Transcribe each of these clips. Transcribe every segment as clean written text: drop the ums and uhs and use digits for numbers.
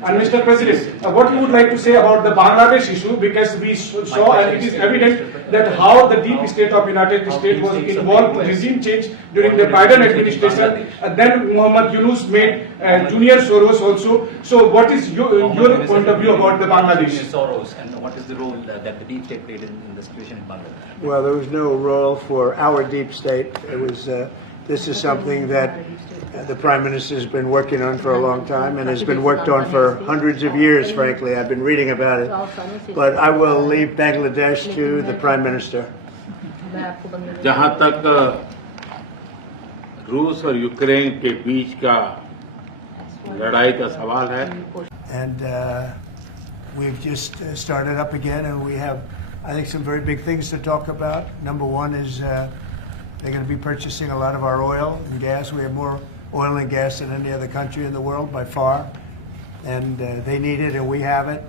And Mr. President, what you would like to say about the Bangladesh issue, because we saw and it is evident that how the deep state of United States was involved in regime change during the Biden administration. Then Muhammad Yunus made Junior Soros also. So what is your point of view about the Bangladesh? Soros, and what is the role that the deep state played in the situation in Bangladesh? Well, there was no role for our deep state. It was. This is something that the Prime Minister has been working on for a long time and has been worked on for hundreds of years, frankly. I've been reading about it. But I will leave Bangladesh to the Prime Minister. जहाँ तक रूस और Ukraine के बीच का लड़ाई का सवाल है, And we've just started up again, and we have, I think, some very big things to talk about. Number one is they're going to be purchasing a lot of our oil and gas. We have more oil and gas than any other country in the world by far, and they need it, and we have it.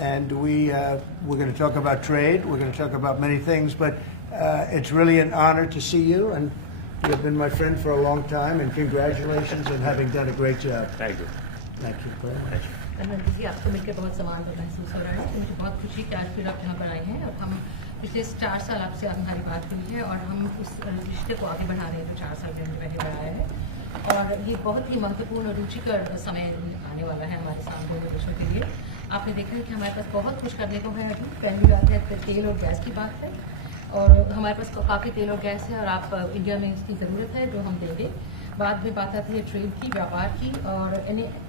And we're going to talk about trade. We're going to talk about many things, but it's really an honor to see you, and you've been my friend for a long time, and congratulations on having done a great job. Thank you. Thank you very much. Nandi ji, आपको मिलकर बहुत सम्मान महसूस हो रहा है। तो मुझे बहुत खुशी कि आज फिर आप यहाँ पर आए हैं और हम पिछले 4 साल आपसे हमारी बात हुई है और हम उस रिश्ते को आगे बढ़ा रहे हैं जो 4 साल पहले बढ़ाया है। और ये बहुत ही महत्वपूर्ण और रुचिकर समय आने वाला है हमारे सामने दोनों देशों के लिए। आपने देखा है कि हमारे पास बहुत कुछ करने को है। अभी पहली बात है तेल और गैस की बात है, और हमारे पास काफ़ी तेल और गैस है और आप इंडिया में इसकी ज़रूरत है जो हम देंगे। बाद में बात आती है ट्रेड की, व्यापार की, और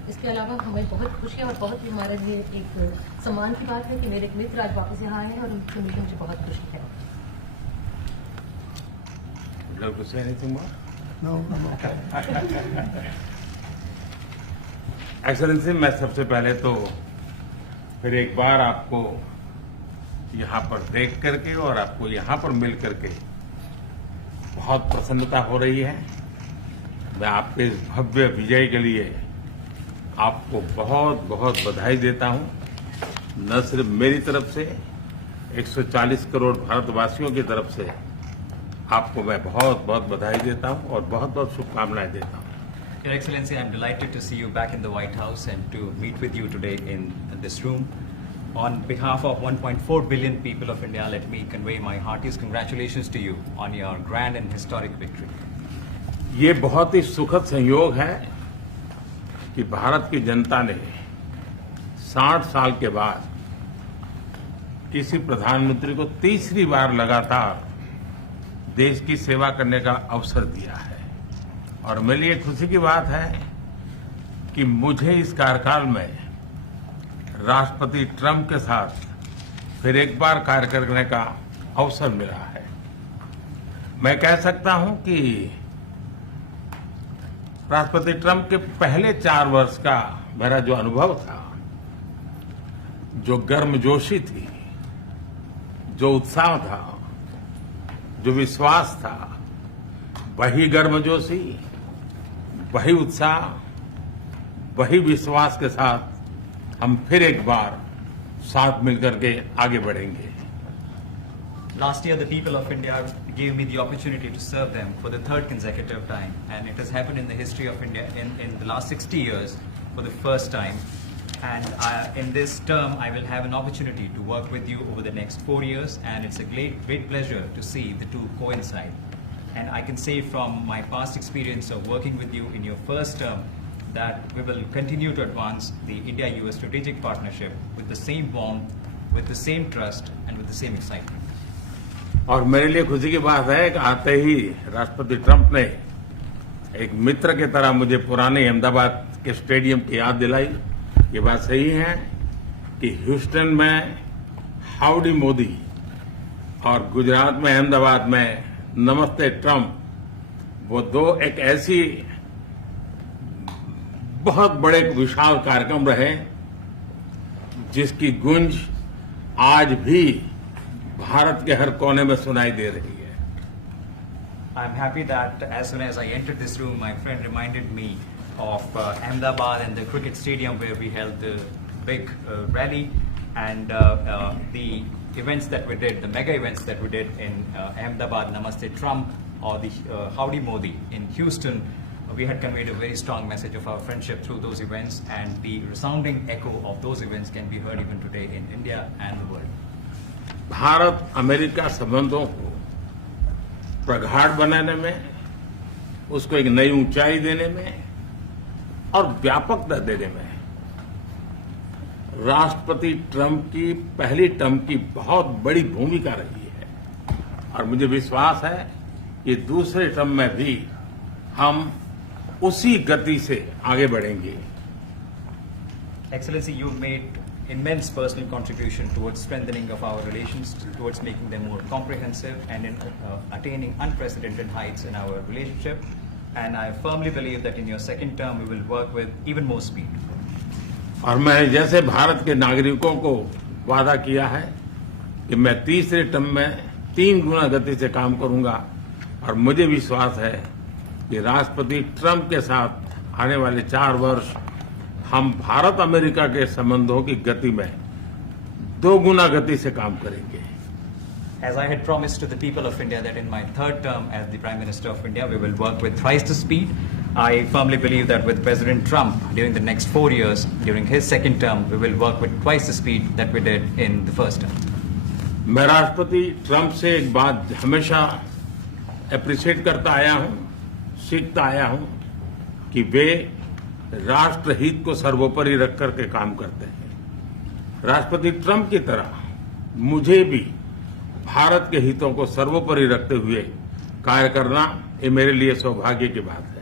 इसके अलावा हमें बहुत खुशी है और बहुत ही हमारे लिए एक सम्मान की बात है कि मेरे एक मित्र आज वापस यहाँ आए हैं और उनसे मिलकर मुझे बहुत खुशी है। Love to say anything more? No, I'm okay. Excellency, मैं सबसे पहले तो फिर एक बार आपको यहाँ पर देख करके और आपको यहाँ पर मिल करके बहुत प्रसन्नता हो रही है। मैं आपके इस भव्य विजय के लिए आपको बहुत बहुत बधाई देता हूं। न सिर्फ मेरी तरफ से, 140 करोड़ भारतवासियों की तरफ से आपको मैं बहुत बहुत बधाई देता हूं और बहुत बहुत शुभकामनाएं देता हूं। Your Excellency, I'm delighted to see you back in the White House and to meet with you today in this room. On behalf of 1.4 billion people of India, let me convey my heartiest congratulations to you on your grand and historic victory. ये बहुत ही सुखद संयोग है कि भारत की जनता ने 60 साल के बाद किसी प्रधानमंत्री को तीसरी बार लगातार देश की सेवा करने का अवसर दिया है। और मेरे लिए खुशी की बात है कि मुझे इस कार्यकाल में राष्ट्रपति ट्रंप के साथ फिर एक बार कार्य करने का अवसर मिला है। मैं कह सकता हूं कि राष्ट्रपति ट्रंप के पहले 4 वर्ष का मेरा जो अनुभव था, जो गर्मजोशी थी, जो उत्साह था, जो विश्वास था, वही गर्मजोशी, वही उत्साह, वही विश्वास के साथ हम फिर एक बार साथ मिलकर के आगे बढ़ेंगे। Last year, the people of India gave me the opportunity to serve them for the 3rd consecutive time, and it has happened in the history of India in the last 60 years for the first time. And in this term, I will have an opportunity to work with you over the next 4 years, and it's a great pleasure to see the two coincide. And I can say from my past experience of working with you in your first term that we will continue to advance the India-US strategic partnership with the same warmth, with the same trust, and with the same excitement. और मेरे लिए खुशी की बात है कि आते ही राष्ट्रपति ट्रंप ने एक मित्र की तरह मुझे पुराने अहमदाबाद के स्टेडियम की याद दिलाई। ये बात सही है कि ह्यूस्टन में हाउडी मोदी और गुजरात में अहमदाबाद में नमस्ते ट्रंप, वो दो एक ऐसी बहुत बड़े विशाल कार्यक्रम रहे जिसकी गूंज आज भी भारत के हर कोने में सुनाई दे रही है। I'm happy that as soon as I entered this room, my friend reminded me of Ahmedabad and the cricket stadium where we held the big rally, and the events that we did, the mega events that we did in Ahmedabad, Namaste Trump, or the Howdy Modi in Houston, we had conveyed a very strong message of our friendship through those events, and the resounding echo of those events can be heard even today in India and the world. Bharat America संबंधों को प्रगाढ़ बनाने में, उसको एक नई ऊंचाई देने में और व्यापकता देने में राष्ट्रपति ट्रंप की पहली टर्म की बहुत बड़ी भूमिका रही है और मुझे विश्वास है कि दूसरे टर्म में भी हम उसी गति से आगे बढ़ेंगे। Excellency, you've made immense personal contribution towards strengthening of our relations, towards making them more comprehensive, and in attaining unprecedented heights in our relationship. And I firmly believe that in your second term, we will work with even more speed. और मैं जैसे भारत के नागरिकों को वादा किया है कि मैं तीसरे टर्म में 3 गुना गति से काम करूंगा, और मुझे विश्वास है कि राष्ट्रपति ट्रंप के साथ आने वाले 4 वर्ष हम भारत अमेरिका के संबंधों की गति में 2 गुना गति से काम करेंगे। As I had promised to the people of India that in my third term as the Prime Minister of India, we will work with thrice the speed. I firmly believe that with President Trump, during the next 4 years, during his second term, we will work with twice the speed that we did in the first term. मैं राष्ट्रपति Trump से एक बात हमेशा appreciate करता आया हूं, सीखता आया हूं कि वे राष्ट्रहित को सर्वोपरि रख करके काम करते हैं। राष्ट्रपति ट्रंप की तरह मुझे भी भारत के हितों को सर्वोपरि रखते हुए कार्य करना ये मेरे लिए सौभाग्य की बात है।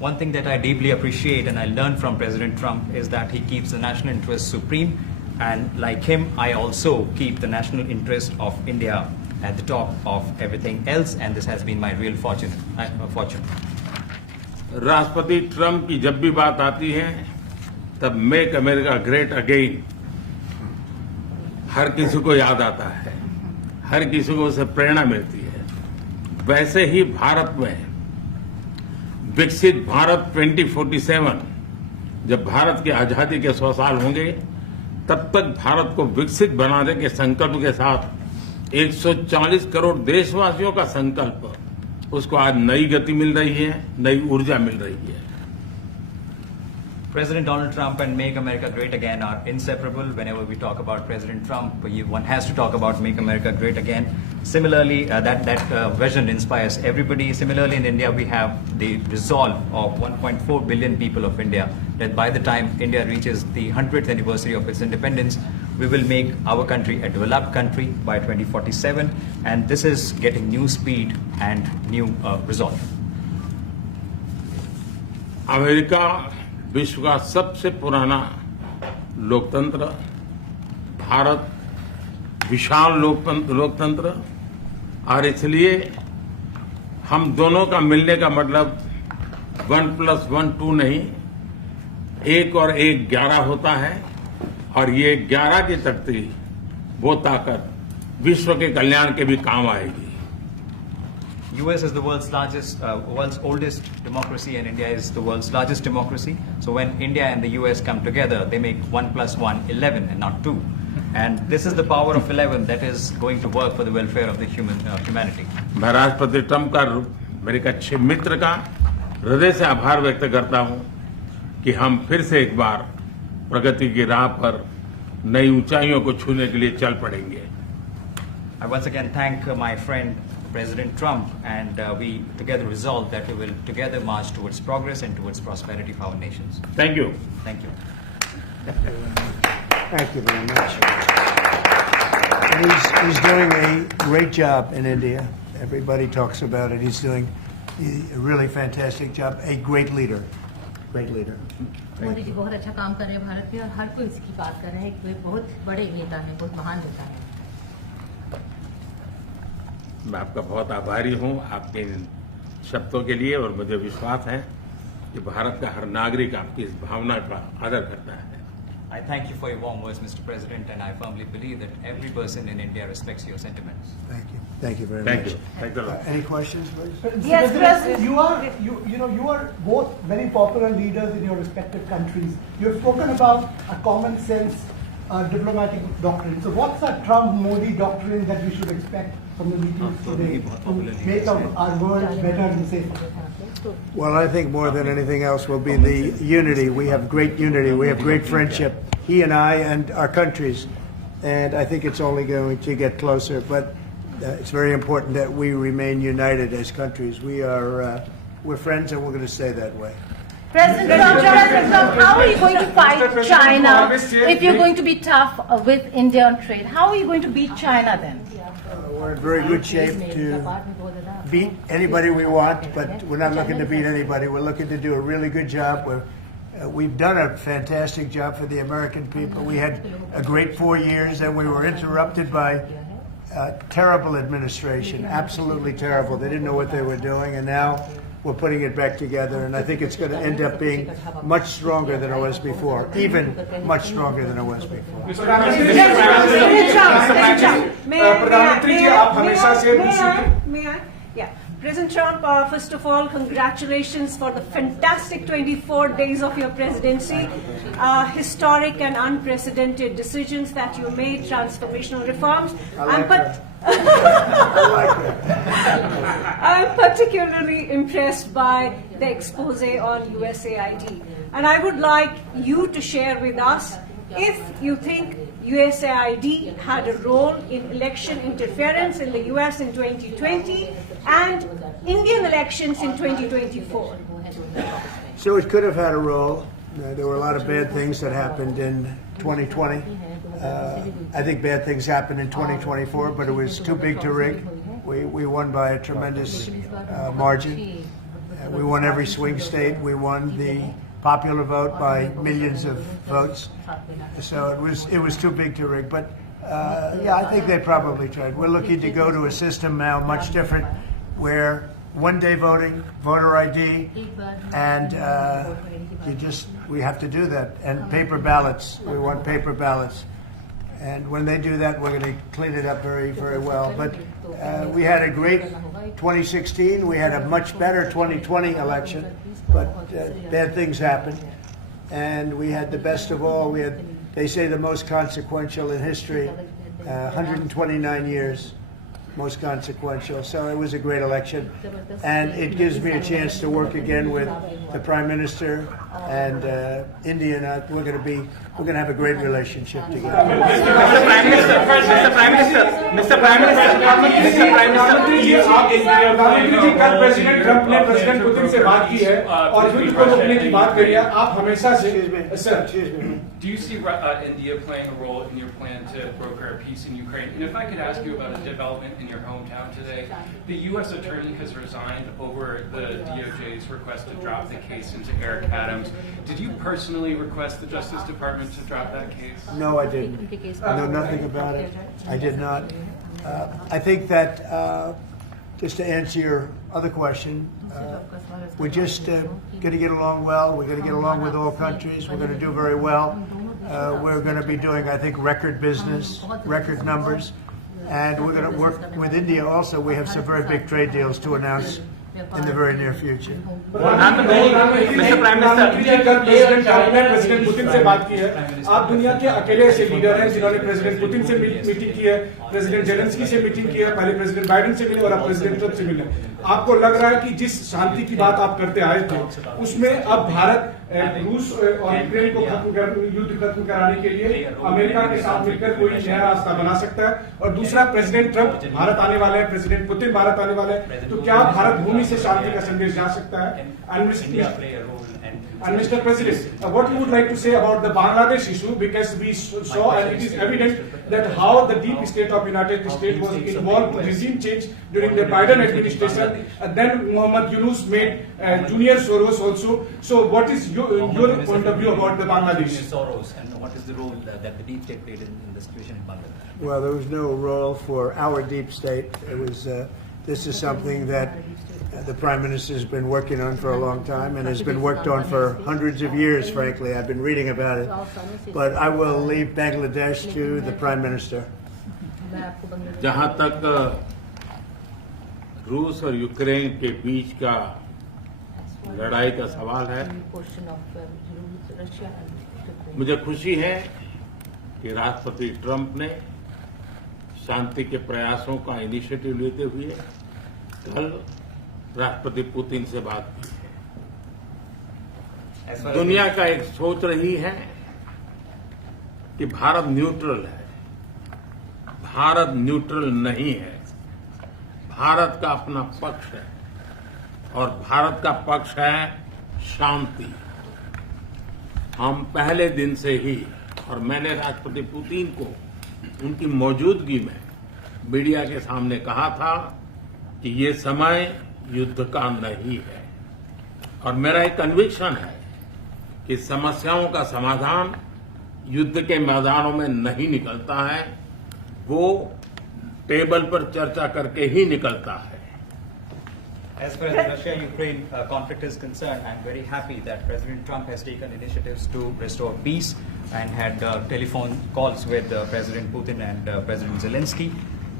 One thing that I deeply appreciate and I learned from President Trump is that he keeps the national interest supreme, and like him, I also keep the national interest of India at the top of everything else, and this has been my real fortune. राष्ट्रपति Trump की जब भी बात आती है तब make America great again हर किसी को याद आता है, हर किसी को उससे प्रेरणा मिलती है। वैसे ही भारत में विकसित भारत 2047, जब भारत की आजादी के 100 साल होंगे, तब तक भारत को विकसित बनाने के संकल्प के साथ 140 करोड़ देशवासियों का संकल्प, उसको आज नई गति मिल रही है, नई ऊर्जा मिल रही है। President Donald Trump and Make America Great Again are inseparable. Whenever we talk about President Trump, one has to talk about Make America Great Again. Similarly, that vision inspires everybody. Similarly, in India, we have the resolve of 1.4 billion people of India that by the time India reaches the 100th anniversary of its independence, we will make our country a developed country by 2047. And this is getting new speed and new resolve. America विश्व का सबसे पुराना लोकतंत्र, भारत विशाल लोकतंत्र, और इसलिए हम दोनों का मिलने का मतलब 1+1 2 नहीं, 1 और 1 11 होता है, और ये 11 की तख्ती, वो ताकत विश्व के कल्याण के भी काम आएगी। US is the world's oldest democracy, and India is the world's largest democracy. So when India and the US come together, they make 1+1 11 and not 2. And this is the power of 11 that is going to work for the welfare of the humanity. मैं राष्ट्रपति Trump का, मेरे एक अच्छे मित्र का हृदय से आभार व्यक्त करता हूं कि हम फिर से एक बार प्रगति की राह पर नई ऊंचाइयों को छूने के लिए चल पड़ेंगे। I once again thank my friend President Trump, and we together resolve that we will together march towards progress and towards prosperity for our nations. Thank you. Thank you. Thank you very much. And he's doing a great job in India. Everybody talks about it. He's doing a really fantastic job. A great leader. Great leader. Modi ji बहुत अच्छा काम कर रहे हैं भारत में, और हर कोई इसकी बात कर रहे हैं कि वे बहुत बड़े नेता हैं, बहुत महान नेता हैं। मैं आपका बहुत आभारी हूं आपके इन शब्दों के लिए, और मुझे विश्वास है कि भारत का हर नागरिक आपकी इस भावना का आदर करता है। I thank you for your warm words, Mr. President, and I firmly believe that every person in India respects your sentiments. Thank you. Thank you very Thank much. you. Thank you. Any questions, please? Yes, President. You are both very popular leaders in your respective countries. You have spoken about a common sense diplomatic doctrine. So what's that Trump-Modi doctrine that we should expect from the meetings today to make our world better and safer? Well, I think more than anything else will be the unity. We have great unity. We have great friendship, he and I and our countries. And I think it's only going to get closer. But it's very important that we remain united as countries. We're friends and we're going to stay that way. President Trump, how are you going to fight China if you're going to be tough with India on trade? How are you going to beat China then? We're in very good shape to beat anybody we want, but we're not looking to beat anybody. We're looking to do a really good job. We've done a fantastic job for the American people. We had a great 4 years, and we were interrupted by terrible administration, absolutely terrible. They didn't know what they were doing, and now we're putting it back together, and I think it's going to end up being much stronger than it was before, even much stronger than it was before. प्रधानमंत्री जी आप हमेशा से May I? Yeah. President Trump, first of all, congratulations for the fantastic 24 days of your presidency. Historic and unprecedented decisions that you made, transformational reforms. I'm particularly impressed by the expose on USAID. And I would like you to share with us if you think USAID had a role in election interference in the US in 2020 and Indian elections in 2024. So it could have had a role. There were a lot of bad things that happened in 2020. I think bad things happened in 2024, but it was too big to rig. We won by a tremendous margin. We won every swing state. We won the popular vote by millions of votes. So it was too big to rig. But yeah, I think they probably tried. We're looking to go to a system now much different, where one-day voting, voter ID, and we have to do that. And paper ballots. We want paper ballots. And when they do that, we're going to clean it up very, very well. But we had a great 2016. We had a much better 2020 election. But bad things happened. And we had the best of all. We had, they say, the most consequential in history, 129 years. Most consequential. So it was a great election, and it gives me a chance to work again with the Prime Minister and India. And we're going to have a great relationship together. प्रधानमंत्री जी कल president Trump ने president Putin से बात की है और युद्ध को रोकने की बात करी है. आप हमेशा से sir. Do you see India playing a role in your plan to broker a peace in Ukraine? And if I could ask you about a development in your hometown today, the U.S. attorney has resigned over the DOJ's request to drop the case into Eric Adams. Did you personally request the Justice Department to drop that case? No, I didn't. I know nothing about it. I did not. I think that, just to answer your other question, we're just going to get along well. We're going to get along with all countries. We're going to do very well. We're going to be doing, I think, record business, record numbers. And we're going to work with India also. We have some very big trade deals to announce in the very near future. प्रधानमंत्री जी कल president Trump ने president Putin से बात की है. आप दुनिया के अकेले ऐसे लीडर हैं जिन्होंने प्रेसिडेंट पुतिन से मीटिंग की है, प्रेसिडेंट जेलेंस्की से मीटिंग की है, पहले प्रेसिडेंट बाइडेन से मिले और अब प्रेसिडेंट ट्रंप से मिले. आपको लग रहा है कि जिस शांति की बात आप करते आए थे उसमें अब भारत रूस और यूक्रेन को युद्ध खत्म कराने के लिए अमेरिका के साथ मिलकर कोई नया रास्ता बना सकता है? और दूसरा, प्रेसिडेंट ट्रंप भारत आने वाले हैं, प्रेसिडेंट पुतिन भारत आने वाले हैं, तो क्या भारत भूमि से शांति का संदेश जा सकता है? And Mr. President, what you would like to say about the Bangladesh issue, because we saw and it is evident that how the deep state of United States was involved in regime change during the Biden administration, and then Mohammed Yunus made Junior Soros also. So what is your point of view about the Bangladesh? Soros, and what is the role that the deep state played in the situation in Bangladesh? Well, there was no role for our deep state. It was. This is something that the Prime Minister has been working on for a long time and has been worked on for hundreds of years, frankly. I've been reading about it. But I will leave Bangladesh to the Prime Minister. जहां तक रूस और Ukraine के बीच का लड़ाई का सवाल है, मुझे खुशी है कि राष्ट्रपति ट्रंप ने शांति के प्रयासों का इनिशिएटिव लेते हुए कल राष्ट्रपति पुतिन से बात की है। As far as दुनिया का एक सोच रही है कि भारत न्यूट्रल है। भारत न्यूट्रल नहीं है। भारत का अपना पक्ष है और भारत का पक्ष है शांति। हम पहले दिन से ही, और मैंने राष्ट्रपति पुतिन को उनकी मौजूदगी में मीडिया के सामने कहा था कि ये समय युद्ध का नहीं है, और मेरा एक कन्विक्शन है कि समस्याओं का समाधान युद्ध के मैदानों में नहीं निकलता है, वो टेबल पर चर्चा करके ही निकलता है। As far as the Russia-Ukraine conflict is concerned, I'm very happy that President Trump has taken initiatives to restore peace and had telephone calls with President Putin and President Zelensky.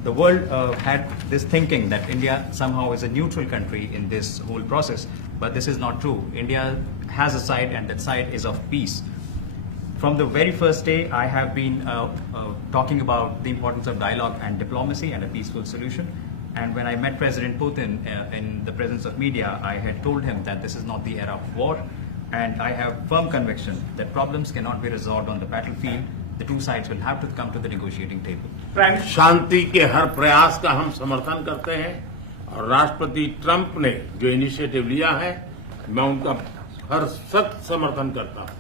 The world had this thinking that India somehow is a neutral country in this whole process, but this is not true. India has a side, and that side is of peace. From the very first day, I have been talking about the importance of dialogue and diplomacy and a peaceful solution. And when I met President Putin in the presence of media, I had told him that this is not the era of war, and I have firm conviction that problems cannot be resolved on the battlefield. The two sides will have to come to the negotiating table. शांति के हर प्रयास का हम समर्थन करते हैं, और राष्ट्रपति Trump ने जो इनिशिएटिव लिया है, मैं उनका हर सख्त समर्थन करता हूं।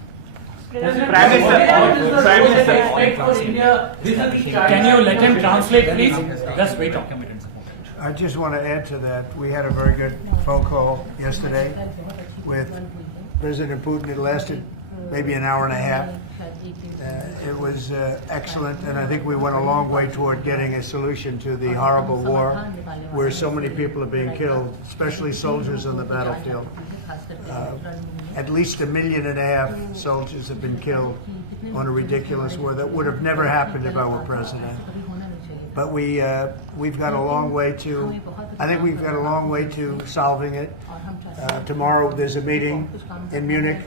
Can you let him translate, please? Just wait on. I just want to add to that. We had a very good phone call yesterday with President Putin. It lasted maybe an hour and a half. It was excellent, and I think we went a long way toward getting a solution to the horrible war where so many people are being killed, especially soldiers on the battlefield. At least 1.5 million soldiers have been killed on a ridiculous war that would have never happened if I were president. But we've got a long way to. I think we've got a long way to solving it. Tomorrow there's a meeting in Munich,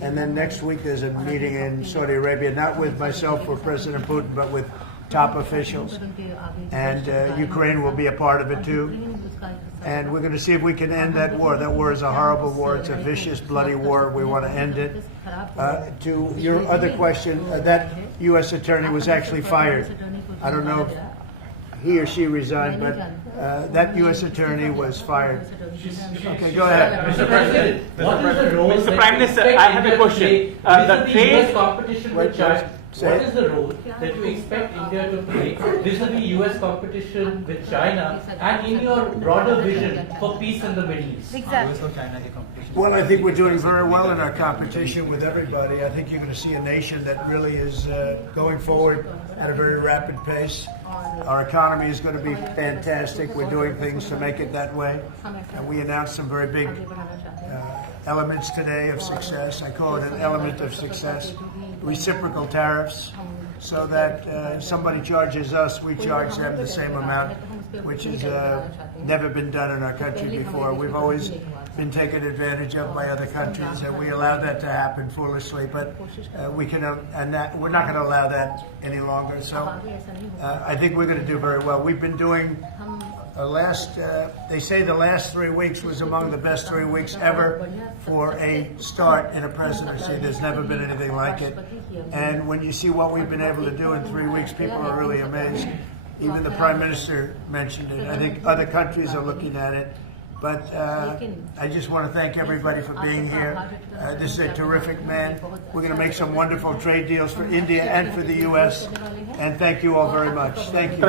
and then next week there's a meeting in Saudi Arabia, not with myself or President Putin, but with top officials. And Ukraine will be a part of it too. And we're going to see if we can end that war. That war is a horrible war. It's a vicious, bloody war. We want to end it. To your other question, that U.S. attorney was actually fired. I don't know if he or she resigned, but that U.S. attorney was fired. Okay, go ahead. Mr. President, what is the role? Mr. Prime Minister, I have a question. The trade competition with China. What is the role that you expect India to play vis-a-vis U.S. competition with China, and in your broader vision for peace in the Middle East? Well, I think we're doing very well in our competition with everybody. I think you're going to see a nation that really is going forward at a very rapid pace. Our economy is going to be fantastic. We're doing things to make it that way. And we announced some very big elements today of success. I call it an element of success. Reciprocal tariffs, so that somebody charges us, we charge them the same amount, which has never been done in our country before. We've always been taken advantage of by other countries, and we allow that to happen foolishly. But we can, we're not going to allow that any longer. So I think we're going to do very well. We've been doing they say the last 3 weeks was among the best 3 weeks ever for a start in a presidency. There's never been anything like it. And when you see what we've been able to do in 3 weeks, people are really amazed. Even the Prime Minister mentioned it. I think other countries are looking at it. But I just want to thank everybody for being here. This is a terrific man. We're going to make some wonderful trade deals for India and for the U.S. And thank you all very much. Thank you.